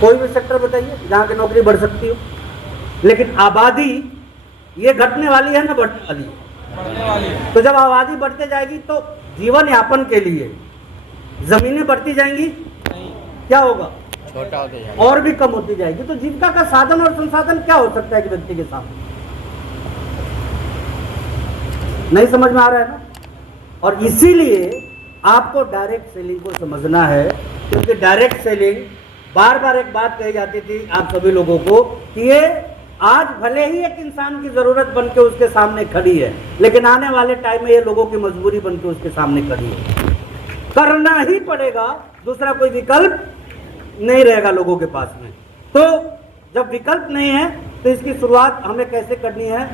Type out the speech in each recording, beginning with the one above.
कोई भी सेक्टर बताइए जहाँ की नौकरी बढ़ सकती हो। लेकिन आबादी ये घटने वाली है ना बढ़ने वाली है। तो जब आबादी बढ़ते जाएगी तो जीवन यापन के लिए जमीनें बढ़ती जाएंगी, क्या होगा? छोटा होते जाएगा, और भी कम होती जाएगी। तो जीविका का साधन और संसाधन क्या हो सकता है कि व्यक्ति के सामने? नहीं समझ में आ रहा है ना? और इसीलिए आपको डायरेक्ट सेलिंग को समझना है, क्योंकि डायरेक्ट सेलिंग बार बार एक बात कही जाती थी आप सभी लोगों को कि ये आज भले ही एक इंसान की जरूरत बन के उसके सामने खड़ी है, लेकिन आने वाले टाइम में ये लोगों की मजबूरी बन के उसके सामने खड़ी है। करना ही पड़ेगा, दूसरा कोई विकल्प नहीं रहेगा लोगों के पास में। तो जब विकल्प नहीं है तो इसकी शुरुआत हमें कैसे करनी है?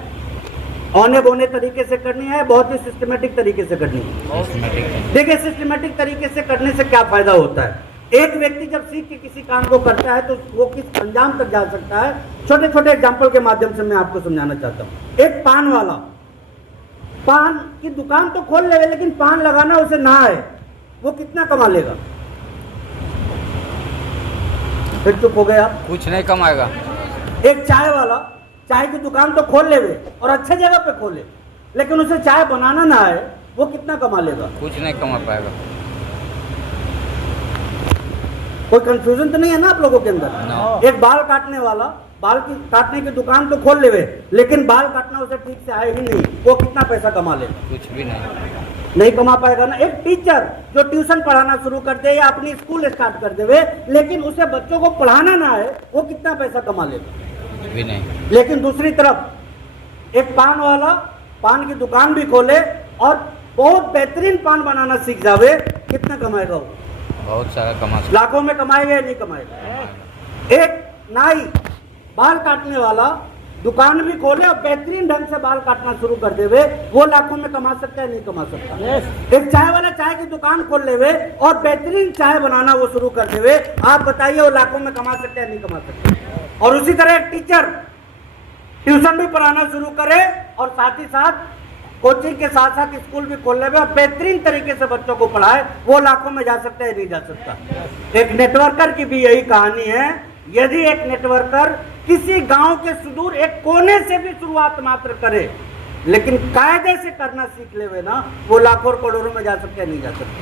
औने बोने तरीके से करनी है, बहुत ही सिस्टमेटिक तरीके से करनी है। देखिए, सिस्टमेटिक तरीके से करने से क्या फायदा होता है? एक व्यक्ति जब सीख के किसी काम को करता है तो वो किस अंजाम तक जा सकता है। छोटे छोटे एग्जाम्पल के माध्यम से मैं आपको समझाना चाहता हूँ। एक पान वाला पान की दुकान तो खोल ले, लेकिन पान लगाना उसे ना आए, वो कितना कमा लेगा? फिर चुप हो गए आप। कुछ नहीं कमाएगा। एक चाय वाला चाय की दुकान तो खोल ले और अच्छे जगह पे खोले, लेकिन उसे चाय बनाना ना आए, वो कितना कमा लेगा? कुछ नहीं कमा पाएगा। कोई कंफ्यूजन तो नहीं है ना आप लोगों के अंदर? No. एक बाल काटने वाला बाल की काटने की दुकान तो खोल लेवे, लेकिन बाल काटना उसे ठीक से आए ही नहीं, वो कितना पैसा कमा लेगा? कुछ भी नहीं कमा पाएगा ना। एक टीचर जो ट्यूशन पढ़ाना शुरू कर दे या अपनी स्कूल स्टार्ट कर देवे, लेकिन उसे बच्चों को पढ़ाना ना आए, वो कितना पैसा कमा लेगा? कुछ भी नहीं। लेकिन दूसरी तरफ एक पान वाला पान की दुकान भी खोले और बहुत बेहतरीन पान बनाना सीख जावे, कितना कमाएगा वो? बहुत सारा कमा सकता। लाखों में कमाएगा या नहीं कमाएगा? एक नाई बाल काटने वाला दुकान भी खोले और बेहतरीन ढंग से बाल काटना शुरू कर देवे, वो लाखों में कमा सकता है नहीं कमा सकता? एक चाय वाला चाय की दुकान खोल लेवे और बेहतरीन चाय बनाना वो शुरू कर देवे, आप बताइए वो लाखों में कमा सकता है नहीं कमा सकता? और उसी तरह एक टीचर ट्यूशन भी पढ़ाना शुरू करे और साथ ही साथ कोचिंग के साथ साथ स्कूल भी खोल लेवे और बेहतरीन तरीके से बच्चों को पढ़ाए, वो लाखों में जा सकता है नहीं जा सकता? एक नेटवर्कर की भी यही कहानी है। यदि एक नेटवर्कर किसी गांव के सुदूर एक कोने से भी शुरुआत मात्र करे, लेकिन कायदे से करना सीख लेवे ना, वो लाखों और करोड़ों में जा सकते हैं नहीं जा सकते?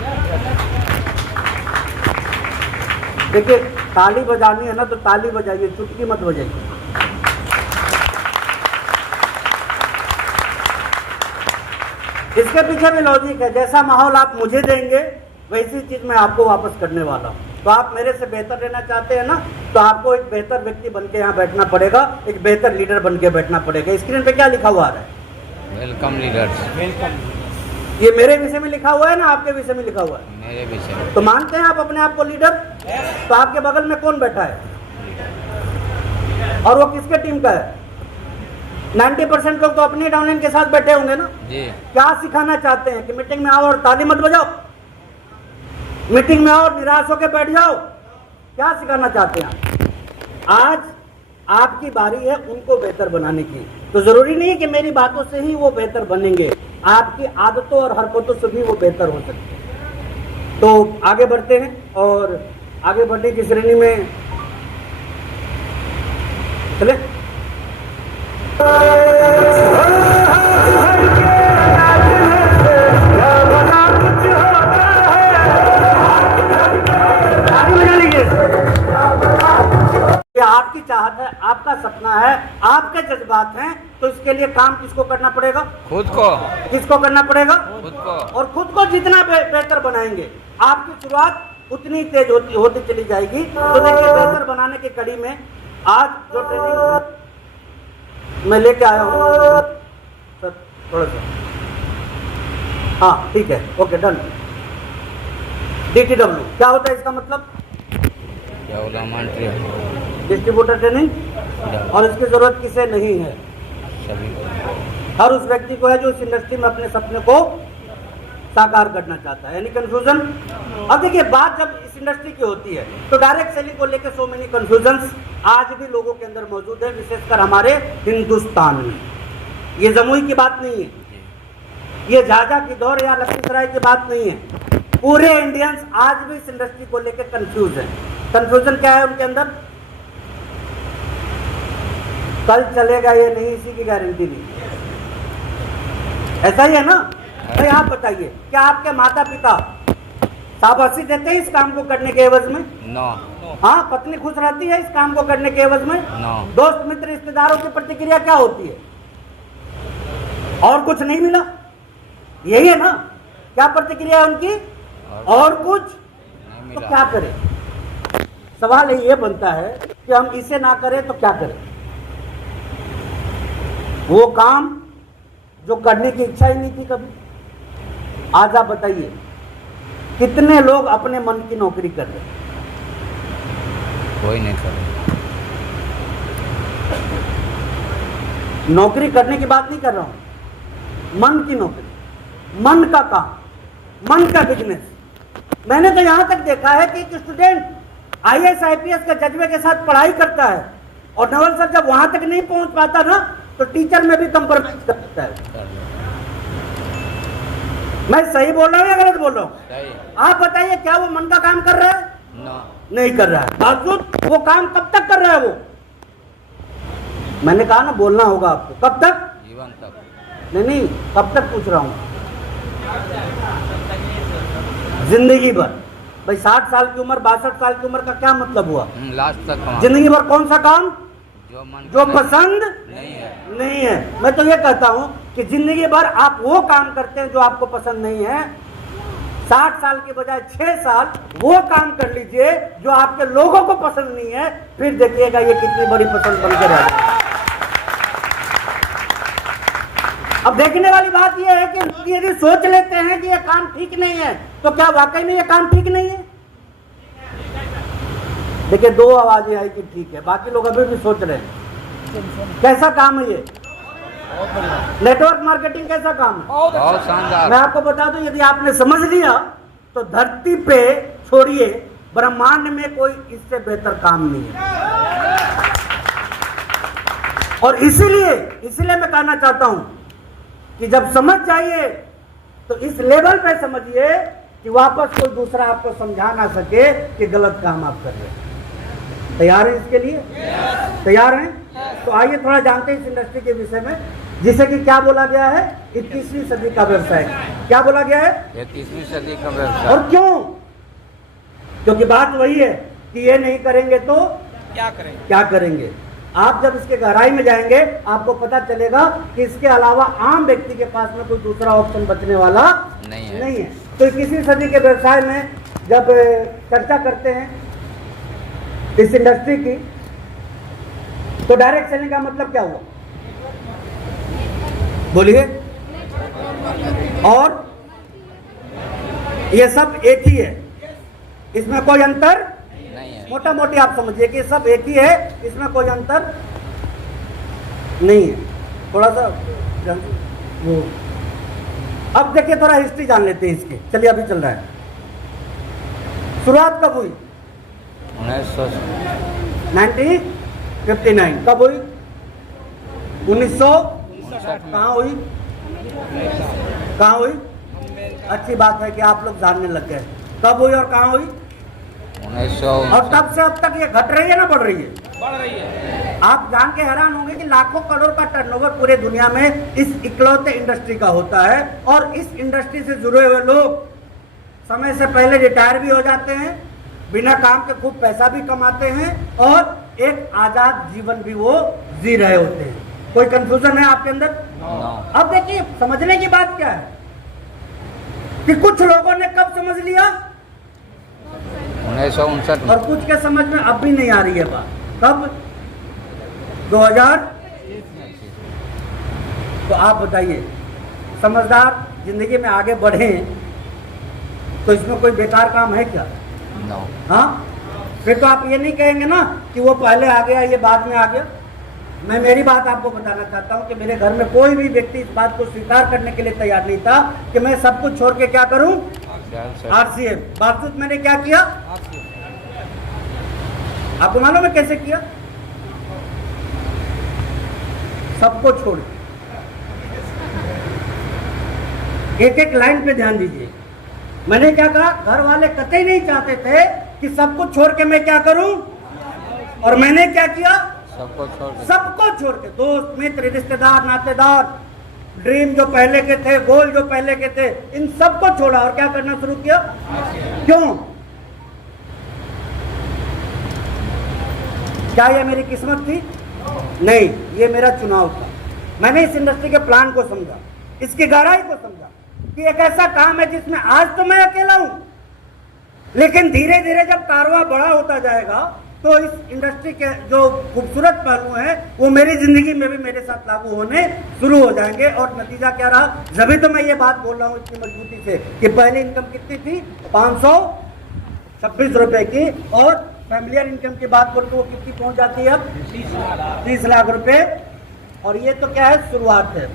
देखिए, ताली बजानी है ना तो ताली बजाइए, चुटकी मत बजाइए। इसके पीछे भी लॉजिक है। जैसा माहौल आप मुझे देंगे वैसी चीज मैं आपको वापस करने वाला हूँ। तो आप मेरे से बेहतर रहना चाहते हैं ना, तो आपको एक बेहतर व्यक्ति बन के यहाँ बैठना पड़ेगा, एक बेहतर लीडर बन के बैठना पड़ेगा। स्क्रीन पे क्या लिखा हुआ है? Welcome leaders. वेलकम। ये मेरे विषय में लिखा हुआ है ना आपके विषय में लिखा हुआ है? मेरे विषय में। तो मानते हैं आप अपने आप को लीडर? तो आपके बगल में कौन बैठा है और वो किसके टीम का है? 90% लोग तो अपनी डाउनलाइन के साथ बैठे होंगे ना जी। क्या सिखाना चाहते हैं कि मीटिंग में आओ और ताली मत बजाओ, मीटिंग में आओ और निराश होकर बैठ जाओ? क्या सिखाना चाहते हैं? आज आपकी बारी है उनको बेहतर बनाने की। तो जरूरी नहीं है कि मेरी बातों से ही वो बेहतर बनेंगे, आपकी आदतों और हरकतों से भी वो बेहतर हो सकते हैं। तो आगे बढ़ते हैं और आगे बढ़ने की श्रेणी में चले। आपकी चाहत है, आपका सपना है, आपके जज्बात हैं, तो इसके लिए काम किसको करना पड़ेगा? खुद को। किसको करना पड़ेगा? खुद को। और खुद को जितना बेहतर बनाएंगे, आपकी शुरुआत उतनी तेज होती चली जाएगी। तो देखिए, बेहतर बनाने की कड़ी में आज जो ट्रेनिंग मैं लेके आया हूँ सर, थोड़ा सा, हाँ ठीक है, ओके डन। DTW क्या होता है? इसका मतलब डिस्ट्रीब्यूटर ट्रेनिंग, और इसकी जरूरत किसे नहीं है? सभी को। हर उस व्यक्ति को है जो इस इंडस्ट्री में अपने सपने को साकार करना चाहता है। यानी कंफ्यूजन। अब देखिए, बात जब इस इंडस्ट्री की होती है तो डायरेक्ट सेलिंग को लेकर सो मेनी कंफ्यूजन्स आज भी लोगों के अंदर मौजूद है, विशेषकर हमारे हिंदुस्तान में। ये जमुई की बात नहीं है, ये झाझा की दौर या लखीसराय की बात नहीं है। पूरे इंडियंस आज भी इस इंडस्ट्री को लेकर कंफ्यूज है। कंफ्यूजन क्या है उनके अंदर? कल चलेगा ये नहीं, इसी की गारंटी नहीं। ऐसा ही है ना भाई? आप बताइए, क्या आपके माता पिता शाबाशी देते हैं इस काम को करने के एवज में? नो। हाँ, पत्नी खुश रहती है इस काम को करने के एवज में? नो। दोस्त मित्र रिश्तेदारों की प्रतिक्रिया क्या होती है? और कुछ नहीं मिला, यही है ना? क्या प्रतिक्रिया है उनकी? और कुछ नहीं तो मिला। क्या करें? सवाल ये बनता है कि हम इसे ना करें तो क्या करें? वो काम जो करने की इच्छा ही नहीं थी कभी। आज आप बताइए, कितने लोग अपने मन की नौकरी कर रहे हैं? कोई नहीं करे। नौकरी करने की बात नहीं कर रहा हूं, मन की नौकरी, मन का काम, मन का बिजनेस। मैंने तो यहां तक देखा है कि एक स्टूडेंट IAS IPS के जज्बे के साथ पढ़ाई करता है और नवल सर जब वहां तक नहीं पहुंच पाता ना तो टीचर में भी कंप्रोमाइज करता है। कर लो। मैं सही बोल रहा हूं या गलत बोल रहा हूं? सही। आप बताइए, क्या वो मन का काम कर रहा है? नो। नहीं कर रहा है। बावजूद वो काम कब तक कर रहा है वो? मैंने कहा ना, बोलना होगा आपको। कब तक? जीवन तक। नहीं, कब तक पूछ रहा हूं? जिंदगी भर। भाई 60 साल की उम्र, 62 साल की उम्र का क्या मतलब हुआ? लास्ट तक कमा। जिंदगी भर कौन सा काम जो मन जो पसंद नहीं है। नहीं है। मैं तो ये कहता हूं कि जिंदगी भर आप वो काम करते हैं जो आपको पसंद नहीं है। 60 साल के बजाय 6 साल वो काम कर लीजिए जो आपके लोगों को पसंद नहीं है, फिर देखिएगा ये कितनी बड़ी पसंद बनकर आएगी। अब देखने वाली बात यह है कि यदि सोच लेते हैं कि यह काम ठीक नहीं है तो क्या वाकई में यह काम ठीक नहीं है? देखिए, 2 आवाजें आई कि ठीक है, बाकी लोग अभी भी सोच रहे हैं कैसा काम है ये? नेटवर्क मार्केटिंग कैसा काम है? बहुत शानदार। मैं आपको बता दूं, यदि आपने समझ लिया तो धरती पे छोड़िए, ब्रह्मांड में कोई इससे बेहतर काम नहीं है। और इसीलिए मैं कहना चाहता हूं कि जब समझ जाइए तो इस लेवल पे समझिए कि वापस कोई दूसरा आपको समझा ना सके कि गलत काम आप कर रहे हैं। तैयार हैं इसके लिए? तैयार हैं? तो आइए थोड़ा जानते हैं इस इंडस्ट्री के विषय में, जिसे कि क्या बोला गया है, 21वीं सदी का व्यवसाय। क्या बोला गया है? 21वीं सदी का व्यवसाय। और क्यों? क्योंकि बात वही है कि ये नहीं करेंगे तो क्या करेंगे? आप जब इसके गहराई में जाएंगे आपको पता चलेगा कि इसके अलावा आम व्यक्ति के पास में कोई दूसरा ऑप्शन बचने वाला नहीं है। तो 21वीं सदी के व्यवसाय में जब चर्चा करते हैं इस इंडस्ट्री की, तो डायरेक्ट सेलिंग का मतलब क्या हुआ? बोलिए। और ये सब एक ही है, इसमें कोई अंतर नहीं है। मोटा मोटी आप समझिए कि सब एक ही है, इसमें कोई अंतर नहीं है। थोड़ा सा वो, अब देखिए थोड़ा हिस्ट्री जान लेते हैं इसके। चलिए, अभी चल रहा है, शुरुआत कब हुई? 1959। कब हुई? 1959। कहाँ हुई? कहाँ हुई? अच्छी बात है कि आप लोग जानने लग गए। कब हुई और कहाँ हुई? 1959। और तब से अब तक ये घट रही है ना बढ़ रही है? बढ़ रही है। आप जान के हैरान होंगे कि लाखों करोड़ का टर्नओवर पूरे दुनिया में इस इकलौते इंडस्ट्री का होता है। और इस इंडस्ट्री से जुड़े हुए लोग समय से पहले रिटायर भी हो जाते हैं, बिना काम के खूब पैसा भी कमाते हैं और एक आजाद जीवन भी वो जी रहे होते हैं। कोई कंफ्यूजन है आपके अंदर? अब देखिए, समझने की बात क्या है कि कुछ लोगों ने कब समझ लिया 1959 और कुछ के समझ में अब भी नहीं आ रही है बात। कब? 2000। तो आप बताइए, समझदार जिंदगी में आगे बढ़े तो इसमें कोई बेकार काम है क्या? नो। हाँ, फिर तो आप ये नहीं कहेंगे ना कि वो पहले आ गया ये बाद में आ गया। मैं मेरी बात आपको बताना चाहता हूँ कि मेरे घर में कोई भी व्यक्ति इस बात को स्वीकार करने के लिए तैयार नहीं था कि मैं सब कुछ छोड़ के क्या करूँ, RCM। बावजूद मैंने क्या किया आपको मालूम है कैसे किया? सबको छोड़ एक एक लाइन पे ध्यान दीजिए। मैंने क्या कहा? घर वाले कतई नहीं चाहते थे कि सब कुछ छोड़ के मैं क्या करूं, और मैंने क्या किया? सबको छोड़ के सबको छोड़ के, दोस्त मित्र रिश्तेदार नातेदार, ड्रीम जो पहले के थे, गोल जो पहले के थे, इन सबको छोड़ा और क्या करना शुरू किया? क्यों? क्या ये मेरी किस्मत थी? नहीं, ये मेरा चुनाव था। मैंने इस इंडस्ट्री के प्लान को समझा, इसकी गहराई को समझा कि एक ऐसा काम है जिसमें आज तो मैं अकेला हूं, लेकिन धीरे धीरे जब कारवां बड़ा होता जाएगा तो इस इंडस्ट्री के जो खूबसूरत पहलू हैं वो मेरी जिंदगी में भी मेरे साथ लागू होने शुरू हो जाएंगे। और नतीजा क्या रहा, जब तो मैं ये बात बोल रहा हूँ इतनी मजबूती से कि पहले इनकम कितनी थी? 526 रुपए की, और फैमिलियर इनकम की बात करूँ तो वो कितनी पहुंच जाती है अब? 30 लाख रुपए। और ये तो क्या है, शुरुआत है,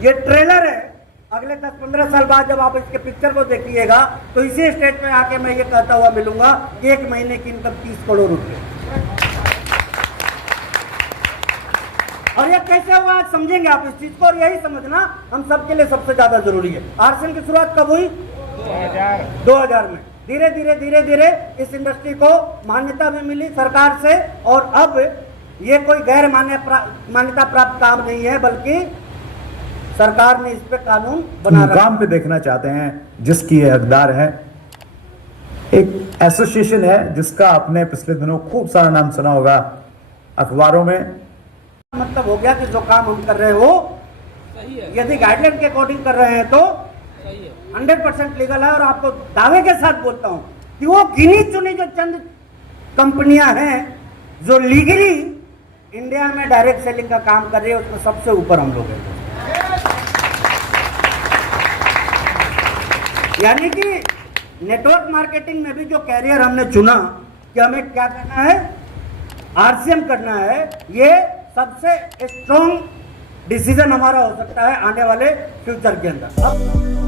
ये ट्रेलर है। अगले 10-15 साल बाद जब आप इसके पिक्चर को देखिएगा तो इसी स्टेज पे आके मैं ये कहता हुआ मिलूंगा कि 1 महीने की इनकम 30 करोड़ रुपए। और ये कैसे हुआ आज समझेंगे आप इस चीज को, और यही समझना हम सबके लिए सबसे ज्यादा जरूरी है। आरसीएम की शुरुआत कब हुई? 2000 में। धीरे धीरे इस इंडस्ट्री को मान्यता भी मिली सरकार से, और अब ये कोई गैर मान्यता प्राप्त काम नहीं है, बल्कि सरकार ने इस पे कानून बना रखा। काम पे देखना चाहते हैं जिसकी ये हकदार है। एक एसोसिएशन है जिसका आपने पिछले दिनों खूब सारा नाम सुना होगा अखबारों में। मतलब हो गया कि जो काम हम कर रहे हो सही है, यदि गाइडलाइन के अकॉर्डिंग कर रहे हैं तो सही है, 100% लीगल है। और आपको दावे के साथ बोलता हूं कि वो गिनी चुनी जो चंद कंपनियां हैं जो लीगली इंडिया में डायरेक्ट सेलिंग का काम कर रही है, उसमें सबसे ऊपर हम लोग हैं। यानी कि नेटवर्क मार्केटिंग में भी जो कैरियर हमने चुना कि हमें क्या करना है, आरसीएम करना है, ये सबसे स्ट्रॉन्ग डिसीजन हमारा हो सकता है आने वाले फ्यूचर के अंदर।